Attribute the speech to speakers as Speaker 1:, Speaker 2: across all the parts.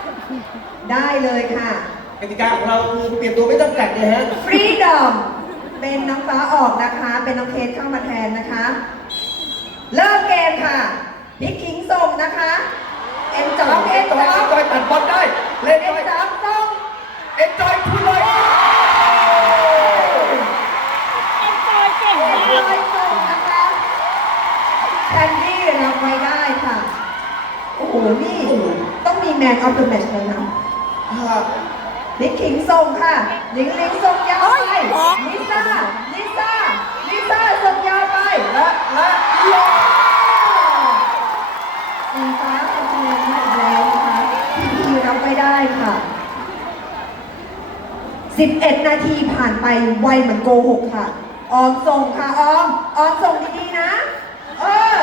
Speaker 1: ได้เลยค่ะ
Speaker 2: กติกาของเราคือเปลี่ยนตัวไม่จำกัดเลยฮะ
Speaker 1: Freedom เป็นน้องฟ้าออกนะคะ เป็นน้องเคสเข้ามาแทนนะคะ เริ่มเกมค่ะพิกคิงส่งนะคะเอ็นจอย
Speaker 2: ตัดบอลได้เล่น
Speaker 1: เอ็นจอยส่ง
Speaker 2: เอ็นจอยทุนเลย
Speaker 3: เอ็นจอยเก่ง
Speaker 1: เอ็น
Speaker 3: มา
Speaker 1: จอก ยส่งนะคะแคนดี้รับไว้ได้ค่ะ โอ้โห นี่ต้องมีแมนออฟเดอะแมตช์เลยนะลิคิงส่งค่ะลิงส่งยาวไปลิซ่าส่งยาวไป
Speaker 2: และ
Speaker 1: สีฟ้าเป็นคะแนนมาอีกแล้วนะคะพีรับไปได้ค่ะ11 นาทีผ่านไปไวเหมือนโกหกค่ะออมส่งค่ะออมส่งดีๆนะเออ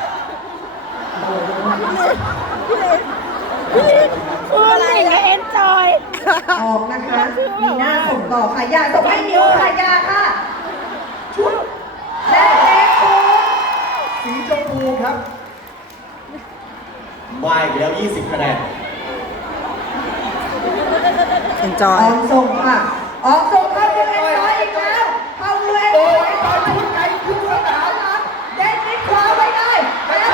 Speaker 3: อะไรนะเอ็นจอย
Speaker 1: ออกนะคะมีหน้าส่งต่อค่ะยาส่งให้มิวค่ะยาค่ะและเล็กคู
Speaker 2: สีชมพูครับมาอีกแล้ว20 คะแนน
Speaker 1: ออมส่งค่ะออมส่งเข้ามือเอ็นจอยอีกแล้วเข้ามือเอ็นจอย
Speaker 2: ตอนชุดไก่ขึ้นสนาม
Speaker 1: เด็ดนิดขวาไว้ได้แล้ว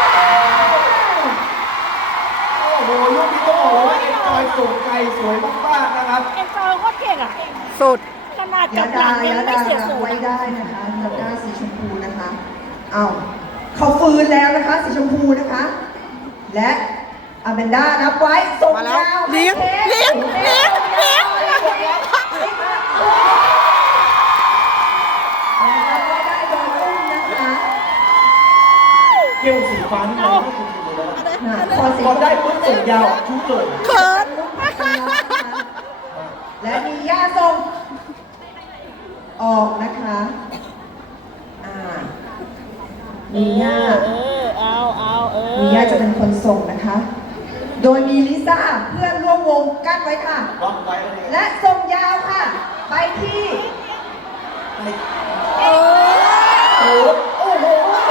Speaker 2: โอ้โหลูกนี้ต้องบอกว่าเอ็นจอยส่งไกลสวยมากๆนะครับ
Speaker 3: เอ็นจอยโคตรเก่งอ่ะ
Speaker 4: สุด
Speaker 3: ขนาด
Speaker 1: ยา
Speaker 3: จับห
Speaker 1: ดา
Speaker 3: ลังยังไม่เสียศูน
Speaker 1: ไว้
Speaker 3: ย์
Speaker 1: ได้นะคะยาดาสีชมพูนะคะเอาเขาฟื้นแล้วนะคะสีชมพูนะคะ และอแมนด้านับไว้ส่ง
Speaker 4: มาแล้ว
Speaker 1: ยาว
Speaker 4: เลี้ยง
Speaker 1: รับไว้ได้โดนอุ้มนะคะ
Speaker 2: เกี่ยวสีฟ้านี่มันก็คือสีแล้ว
Speaker 1: พอสี
Speaker 2: พอได้ปุ๊บส่งยาวชุดเลย
Speaker 4: เขิน
Speaker 1: และมีย่าส่งออกนะคะมีย่า มีย่าจะเป็นคนส่งนะคะ โดยมีลิซ่าเพื่อนร่วมวงกั้นไว้ค่ะ
Speaker 2: ล็อกไว้แล้วเนี่ย
Speaker 1: และส่งยาวค่ะ ไปที่
Speaker 2: โอ้โหโอ้โห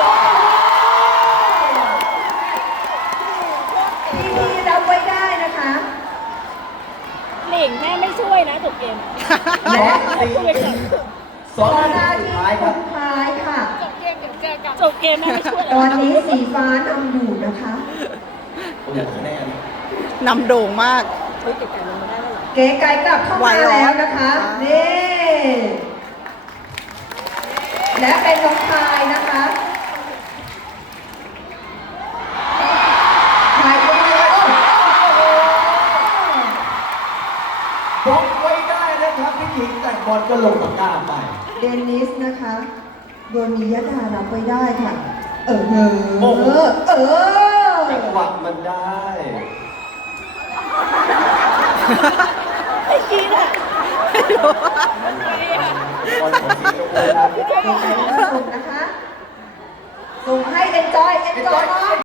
Speaker 1: พี่รับไว้ได้นะคะ
Speaker 3: หลิงแม่ไม่ช่วยนะจบเกม
Speaker 1: และ
Speaker 2: สอง
Speaker 1: ตอน
Speaker 2: นา
Speaker 1: นา
Speaker 2: ที
Speaker 1: ที
Speaker 2: สุดท้ายครับ
Speaker 1: สุดท้ายค่ะ
Speaker 3: จบเกมเดี๋ยวเจอกันจบเกมแม่ไม่ช่วย
Speaker 1: ตอนนี้สีฟ้านำอยู่นะคะ
Speaker 2: ผมอยากคะแนน
Speaker 4: นำโด่งมาก
Speaker 1: เก๋ไก่กลับเข้ามาแล้วนะคะ นี่ และเป็นน้องชายนะคะชายคนนี้โอ้โห
Speaker 2: บล็อกไว้ได้นะครับพี่หญิงแต่บอลก็ลงตะกร้าไป
Speaker 1: เดนิสนะคะ โดยมียดารับไว้ได้ค่ะ
Speaker 2: โอ้โห จังหวะมันได้
Speaker 3: ไอ้กี้น่ะ
Speaker 2: บอลของสีชมพูครับ
Speaker 1: เก๋ไก่ก็ส่งนะคะ ส่งให้เอ็นจอย